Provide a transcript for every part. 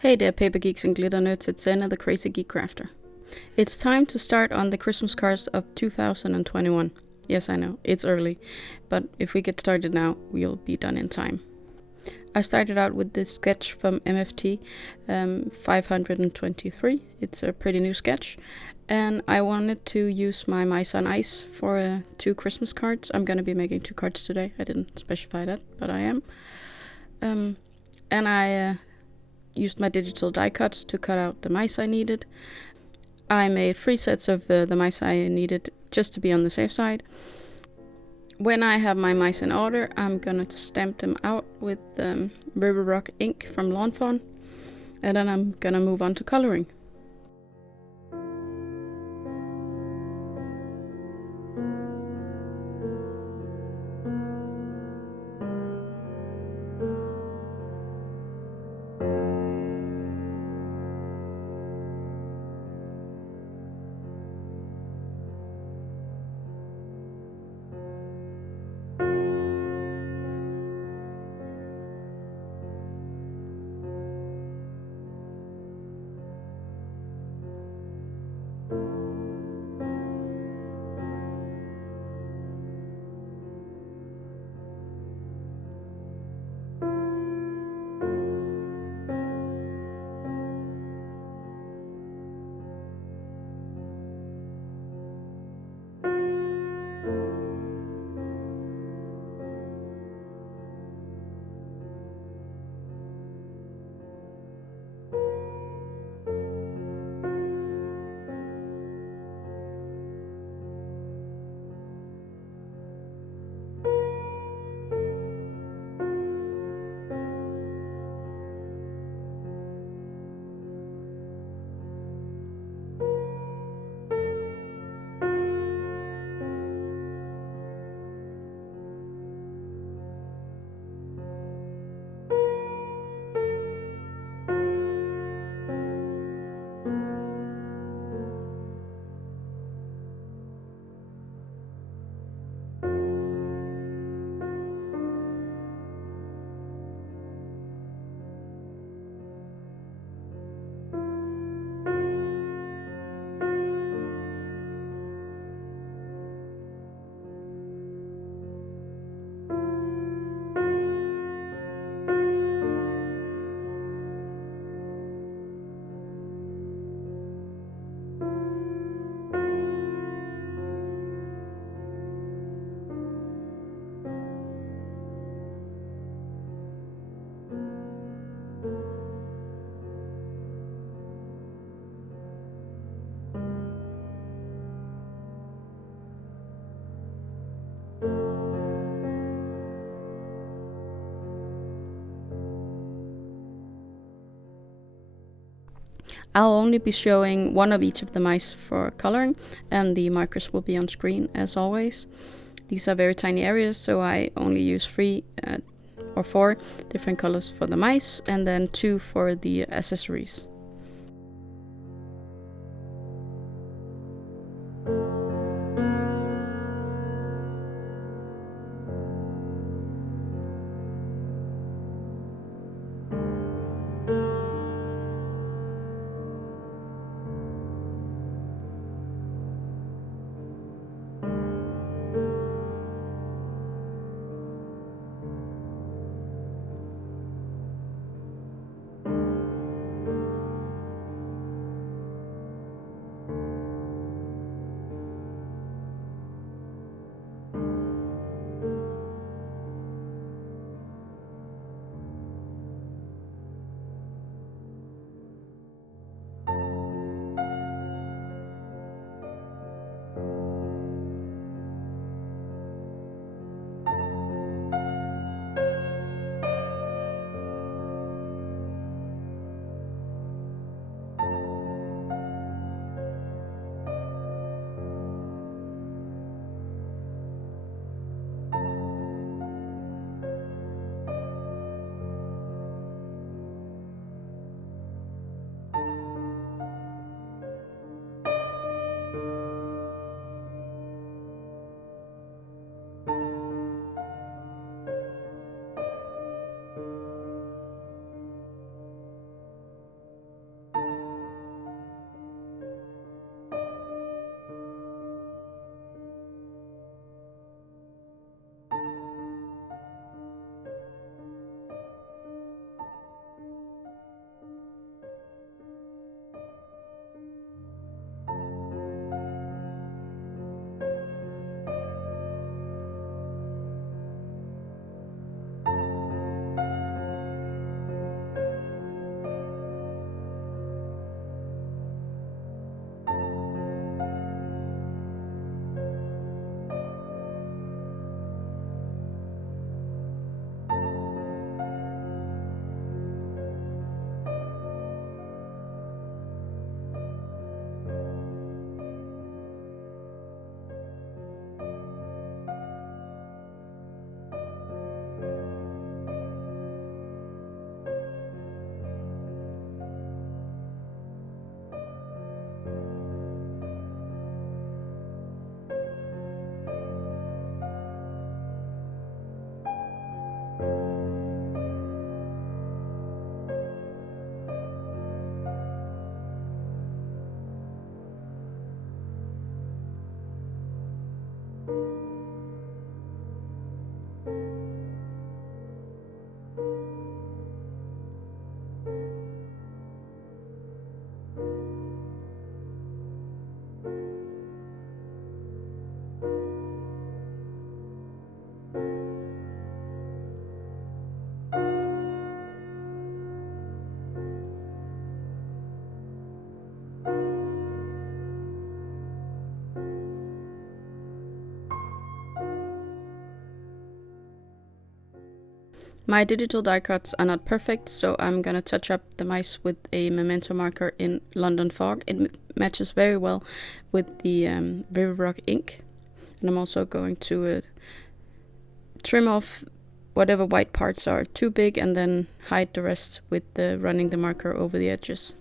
Hey there, paper geeks and glitter nerds, it's Anna, the crazy geek crafter. It's time to start on the Christmas cards of 2021. Yes, I know, it's early, but if we get started now, we'll be done in time. I started out with this sketch from MFT 523. It's a pretty new sketch, and I wanted to use my Mice on Ice for 2 Christmas cards. I'm gonna be making 2 cards today. I didn't specify that, but I am. And I used my digital die cuts to cut out the mice I needed. I made 3 sets of the mice I needed just to be on the safe side. When I have my mice in order, I'm gonna stamp them out with River Rock ink from Fawn, and then I'm gonna move on to coloring. I'll only be showing one of each of the mice for coloring, and the markers will be on screen as always. These are very tiny areas, so I only use 3 or 4 different colors for the mice, and then 2 for the accessories. My digital die cuts are not perfect, so I'm gonna touch up the mice with a memento marker in London Fog. It matches very well with the River Rock ink. And I'm also going to trim off whatever white parts are too big and then hide the rest with running the marker over the edges.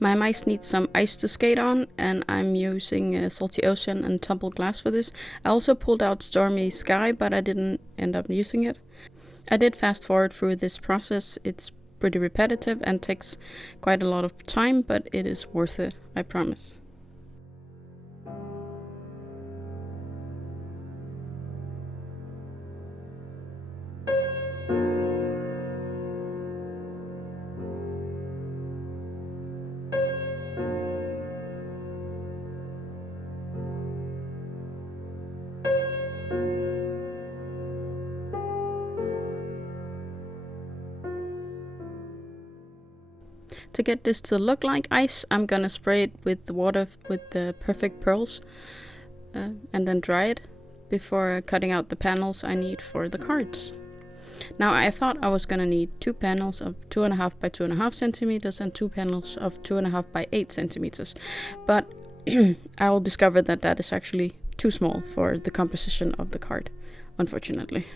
My mice need some ice to skate on, and I'm using Salty Ocean and Tumbled Glass for this. I also pulled out Stormy Sky, but I didn't end up using it. I did fast forward through this process. It's pretty repetitive and takes quite a lot of time, but it is worth it, I promise. To get this to look like ice, I'm gonna spray it with the water with the Perfect Pearls and then dry it before cutting out the panels I need for the cards. Now I thought I was gonna need 2 panels of 2.5 by 2.5 centimeters and 2 panels of 2.5 by 8 centimeters, but I will discover that that is actually too small for the composition of the card, unfortunately.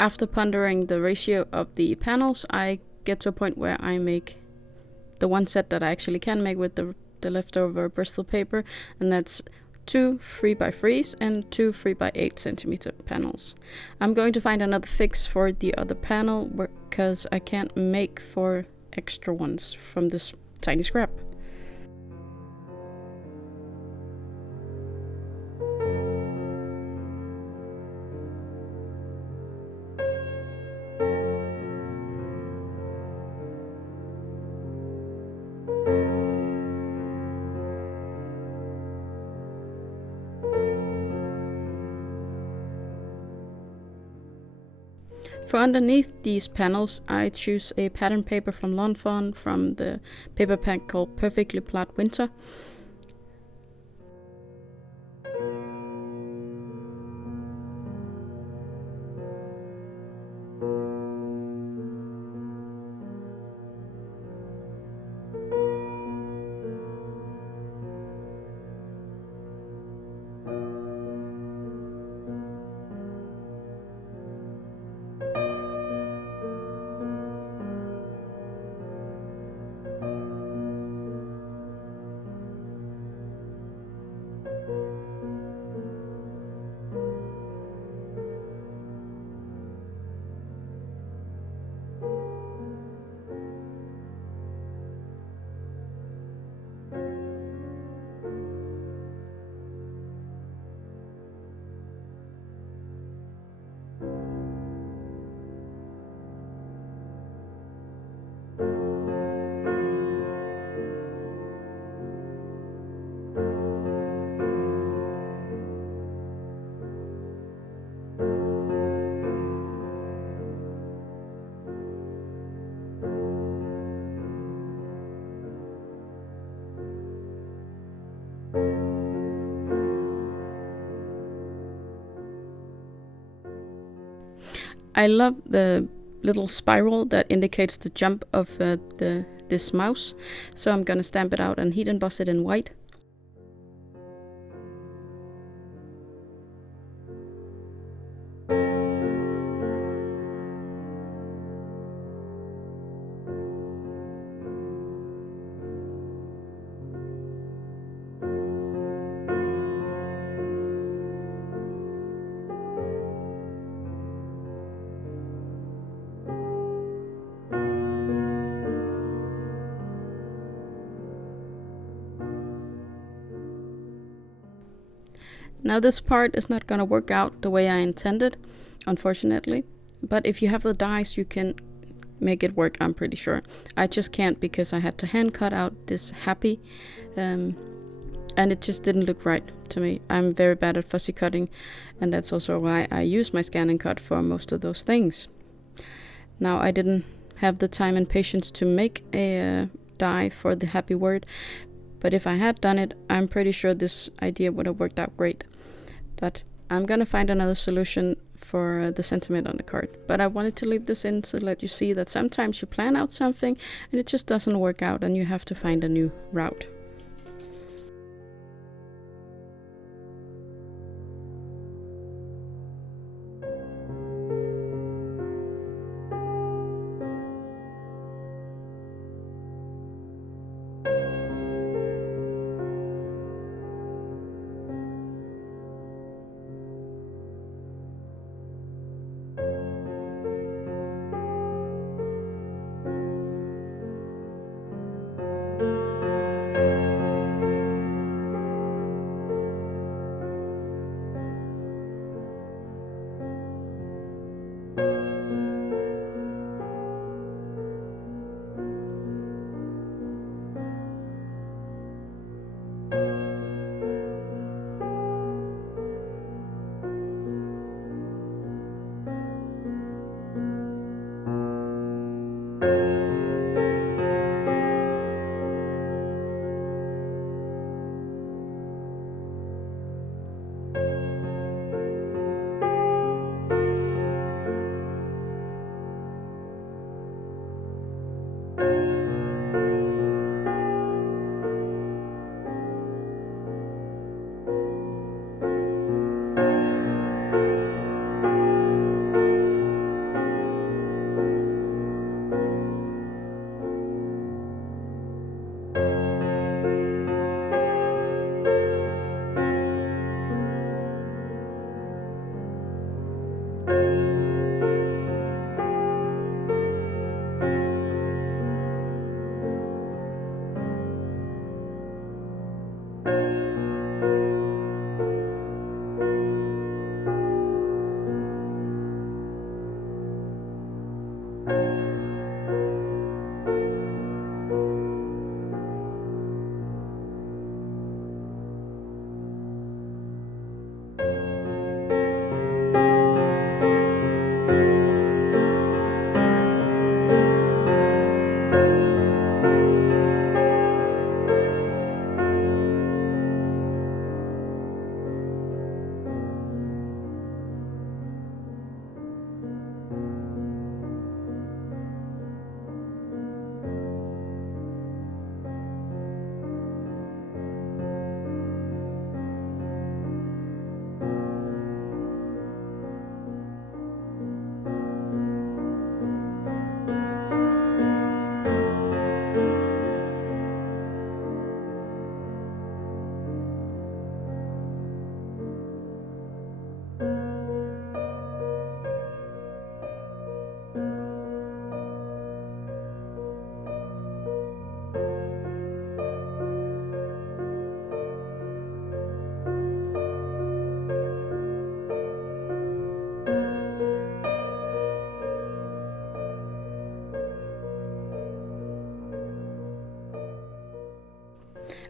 After pondering the ratio of the panels, I get to a point where I make the one set that I actually can make with the leftover Bristol paper, and that's 2 3x3s and 2 3x8cm panels. I'm going to find another fix for the other panel because I can't make 4 extra ones from this tiny scrap. For underneath these panels, I choose a pattern paper from Fawn from the paper pack called Perfectly Plaid Winter. I love the little spiral that indicates the jump of this mouse, so I'm gonna stamp it out and heat emboss it in white. Now this part is not gonna work out the way I intended, unfortunately, but if you have the dies you can make it work, I'm pretty sure. I just can't because I had to hand cut out this happy and it just didn't look right to me. I'm very bad at fussy cutting, and that's also why I use my ScanNCut for most of those things. Now I didn't have the time and patience to make a die for the happy word, but if I had done it, I'm pretty sure this idea would have worked out great. But I'm gonna find another solution for the sentiment on the card. But I wanted to leave this in to let you see that sometimes you plan out something and it just doesn't work out and you have to find a new route.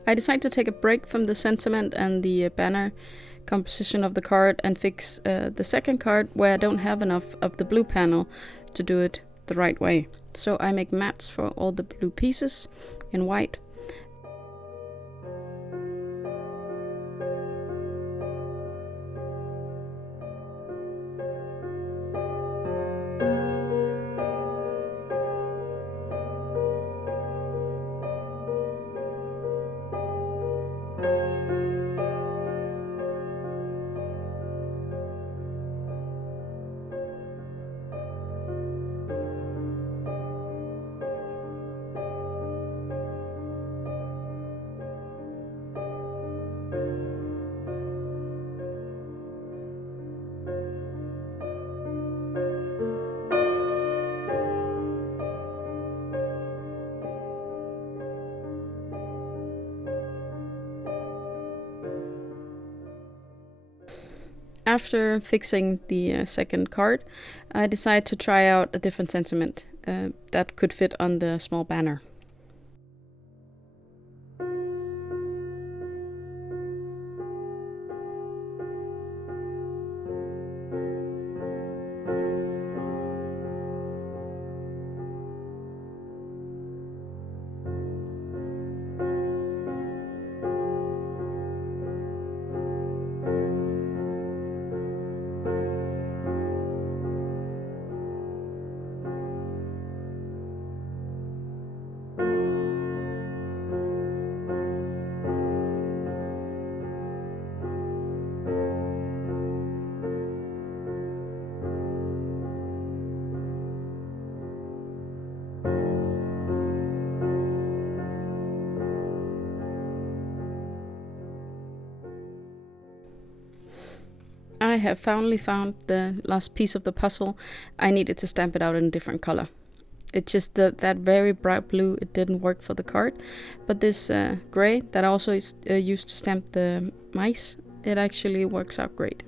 I decided to take a break from the sentiment and the banner composition of the card and fix the second card where I don't have enough of the blue panel to do it the right way. So I make mats for all the blue pieces in white. After fixing the second card, I decided to try out a different sentiment that could fit on the small banner. I have finally found the last piece of the puzzle. I needed to stamp it out in a different color. It's just that very bright blue, it didn't work for the card. But this gray that also is used to stamp the mice, it actually works out great.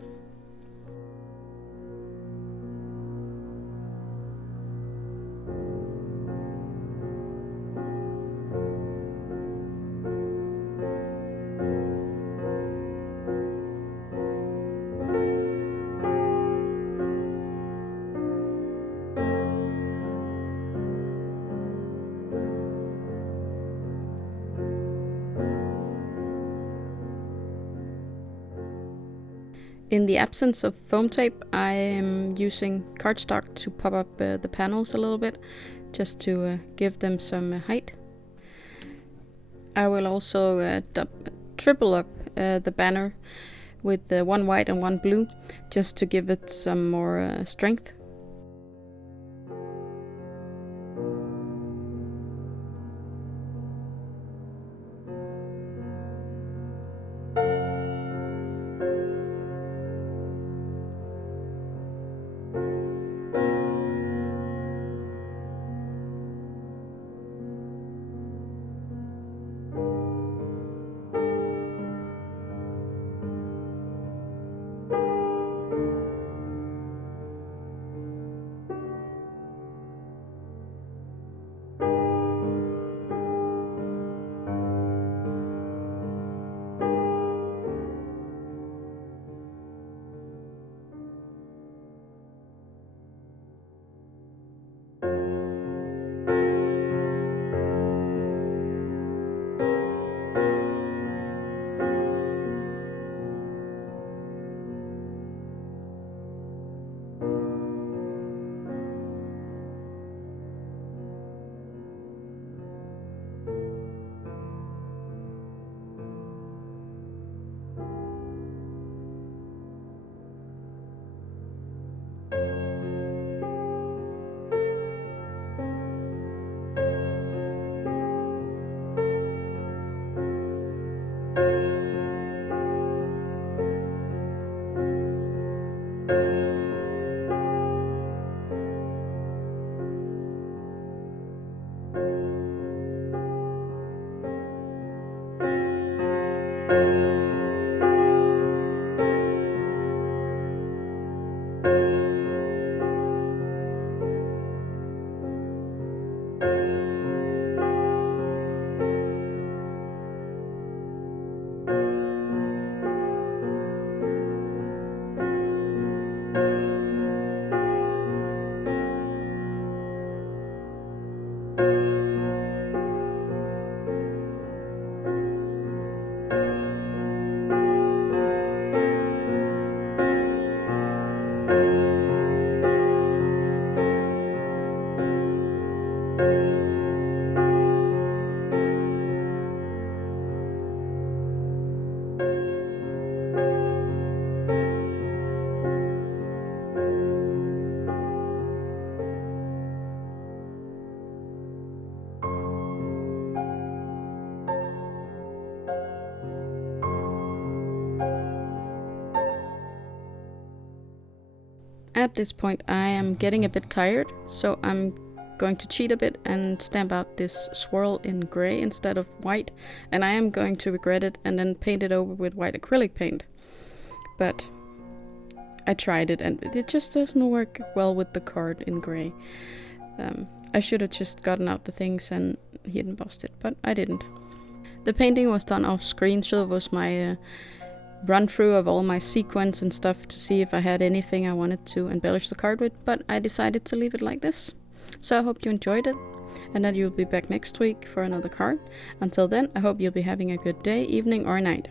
In the absence of foam tape, I am using cardstock to pop up the panels a little bit, just to give them some height. I will also triple up the banner with one white and one blue, just to give it some more strength. At this point I am getting a bit tired, so I'm going to cheat a bit and stamp out this swirl in grey instead of white, and I am going to regret it and then paint it over with white acrylic paint. But I tried it and it just doesn't work well with the card in grey. I should have just gotten out the things and hit embossed it, but I didn't. The painting was done off screen, so it was my run through of all my sequins and stuff to see if I had anything I wanted to embellish the card with, but I decided to leave it like this. So I hope you enjoyed it and that you'll be back next week for another card. Until then, I hope you'll be having a good day, evening or night.